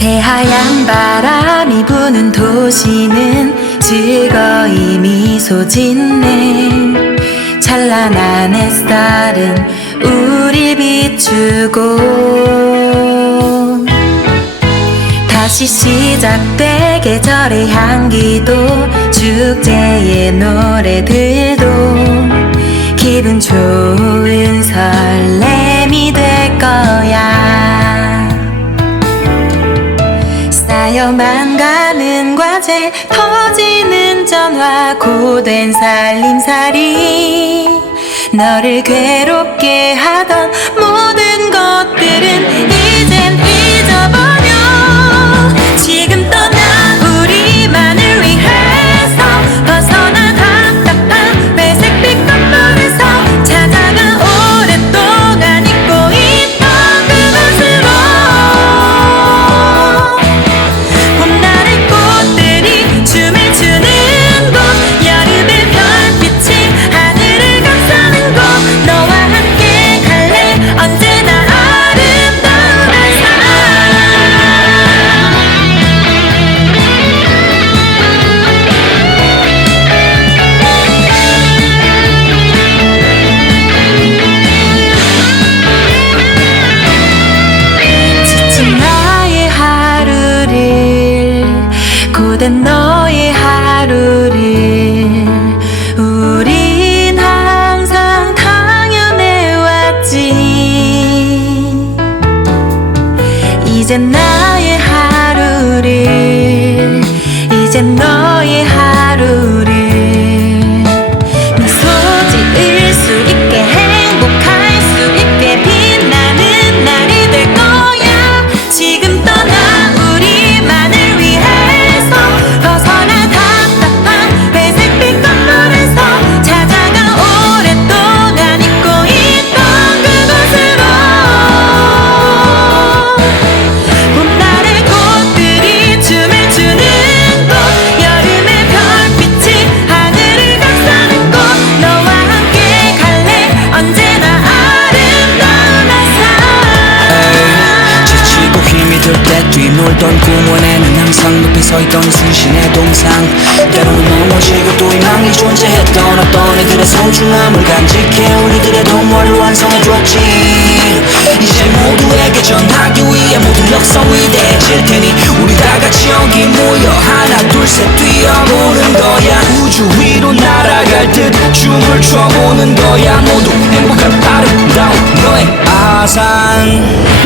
새하얀 바람이 부는 도시는 즐거이 미소 짓네. 찬란한 햇살은 우릴 비추고. 다시 시작돼 계절의 향기도 축제의 노래들도 기분 좋은 설렘 쌓여만 가는 과제 터지는 전화 고된 살림살이. 너를 괴롭게 하던 모든 것들은 이젠 나의 하루를 이젠 너 꿈꾸던 공원에는 항상 높이 서있던 순신의 동상. 때로는 넘어지고 또 희망이 존재했던 어떤 이들의 소중함을 간직해 우리들의 동화를 완성해줬지. 이제 모두에게 전하기 위해 모든 역사 위대해질 테니 우리 다같이 여기 모여 하나 둘 셋 뛰어보는 거야. 우주 위로 날아갈 듯 춤을 춰보는 거야. 모두 행복한 아름다운 너의 아산.